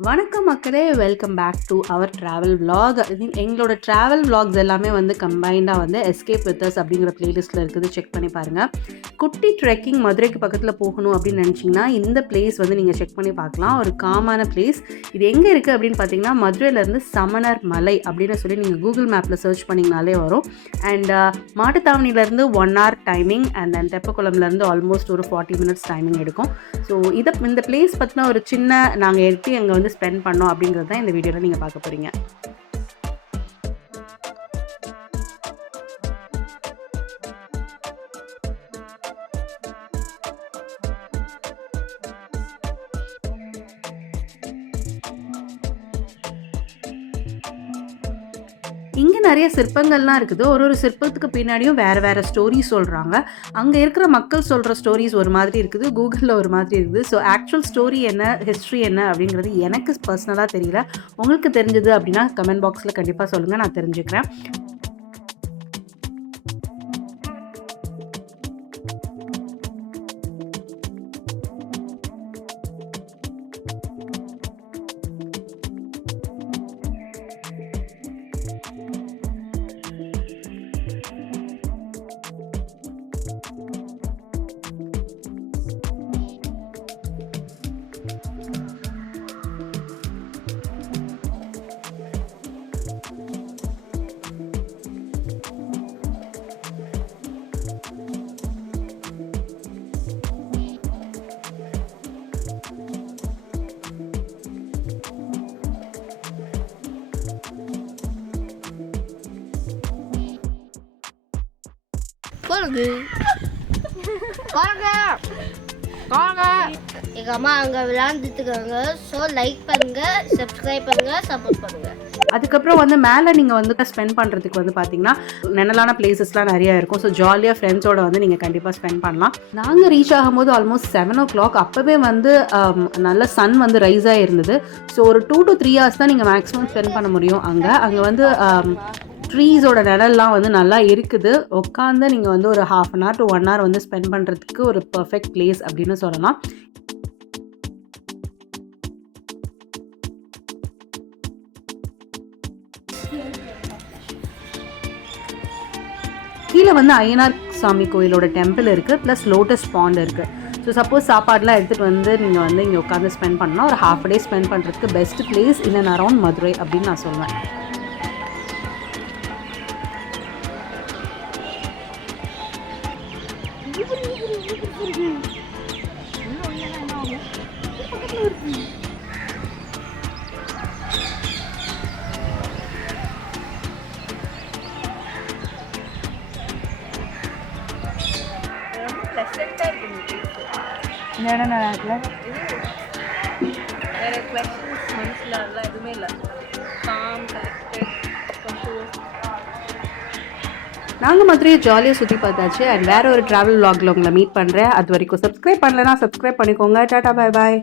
வணக்கம் மக்களே, welcome back to our travel vlog. எங்களோட ட்ராவல் vlogs எல்லாமே வந்து கம்பைண்டாக வந்து எஸ்கேப் வித் அஸ் அப்படிங்கிற பிளேலிஸ்ட்டில் இருக்குது. செக் பண்ணி பாருங்கள். குட்டி ட்ரெக்கிங் மதுரைக்கு பக்கத்தில் போகணும் அப்படின்னு நினச்சிங்கன்னா இந்த பிளேஸ் வந்து நீங்கள் செக் பண்ணி பார்க்கலாம். ஒரு காமான பிளேஸ். இது எங்கே இருக்குது அப்படின்னு பார்த்தீங்கன்னா மதுரையிலேருந்து சமணர் மலை அப்படின்னு சொல்லி நீங்கள் கூகுள் மேப்பில் சர்ச் பண்ணிங்கனாலே வரும். அண்ட் மாட்டுத்தாவணிலேருந்து 1 hour டைமிங் அண்ட் தென் தெப்பக்குளம்லேருந்து ஆல்மோஸ்ட் ஒரு 40 minutes டைமிங் எடுக்கும். ஸோ இந்த பிளேஸ் பற்றின ஒரு சின்ன நாங்கள் எடுத்து அங்கே வந்து ஸ்பெண்ட் பண்ணோம் அப்படிங்கிறது தான் இந்த வீடியோவில் நீங்கள் பார்க்க போகிறீங்க. இங்கே நிறைய சிற்பங்கள்லாம் இருக்குது. ஒரு சிற்பத்துக்கு பின்னாடியும் வேறு ஸ்டோரி சொல்கிறாங்க. அங்கே இருக்கிற மக்கள் சொல்கிற ஸ்டோரிஸ் ஒரு மாதிரி இருக்குது, கூகுளில் ஒரு மாதிரி இருக்குது. ஸோ ஆக்சுவல் ஸ்டோரி என்ன, ஹிஸ்ட்ரி என்ன அப்படிங்கிறது எனக்கு பர்சனலாக தெரியல. உங்களுக்கு தெரிஞ்சது அப்படின்னா கமெண்ட் பாக்ஸில் கண்டிப்பாக சொல்லுங்கள், நான் தெரிஞ்சுக்கிறேன். எங்கள் அம்மா அங்கே விளையாண்டுட்டுருக்காங்க. ஸோ லைக் பண்ணுங்கள், சப்ஸ்கிரைப் பண்ணுங்கள், சப்போர்ட் பண்ணுங்கள். அதுக்கப்புறம் வந்து மேலே நீங்கள் வந்து ஸ்பெண்ட் பண்ணுறதுக்கு வந்து பார்த்தீங்கன்னா நிழலான பிளேசஸ்லாம் நிறையா இருக்கும். ஸோ ஜாலியாக ஃப்ரெண்ட்ஸோட வந்து நீங்கள் கண்டிப்பாக ஸ்பெண்ட் பண்ணலாம். நாங்கள் ரீச் ஆகும்போது ஆல்மோஸ்ட் 7 o'clock. அப்போவே வந்து நல்ல சன் வந்து ரைஸ் ஆகிருந்தது. ஸோ ஒரு 2 to 3 hours தான் நீங்கள் மேக்ஸிமம் ஸ்பெண்ட் பண்ண முடியும். அங்கே வந்து ட்ரீஸோட நிழல்லாம் வந்து நல்லா இருக்குது. உட்காந்து நீங்கள் வந்து ஒரு 1/2 hour to 1 hour வந்து ஸ்பெண்ட் பண்ணுறதுக்கு ஒரு பர்ஃபெக்ட் பிளேஸ் அப்படின்னு சொல்லலாம். கீழே வந்து ஐயனார் சாமி கோயிலோட டெம்பிள் இருக்குது, ப்ளஸ் லோட்டஸ் பாண்ட் இருக்குது. ஸோ சப்போஸ் சாப்பாடெலாம் எடுத்துகிட்டு வந்து நீங்கள் வந்து இங்கே உட்காந்து ஸ்பெண்ட் பண்ணால் ஒரு 1/2 day ஸ்பெண்ட் பண்ணுறதுக்கு best place in and around Madurai அப்படின்னு நான் சொல்லுவேன். இந்த இடம் நல்லா இருக்குல்ல? வேறு கொஸ்டின்ஸ் மனசில் அதெல்லாம் எதுவுமே இல்லை. Com, collected, compose. நாங்கள் மதுரையை ஜாலியாக சுற்றி பார்த்தாச்சு. அண்ட் வேறு ஒரு ட்ராவல் vlogல உங்களை மீட் பண்ணுறேன். அது வரைக்கும் சப்ஸ்கிரைப் பண்ணலைன்னா சப்ஸ்கிரைப் பண்ணிக்கோங்க. டாடா, பாய் பாய்.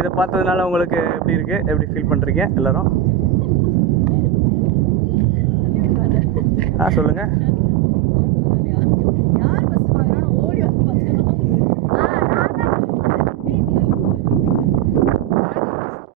இதை பார்த்ததுனால உங்களுக்கு எப்படி இருக்குது, எப்படி ஃபீல் பண்ணுறீங்க எல்லோரும்? சொல்லுங்கள்.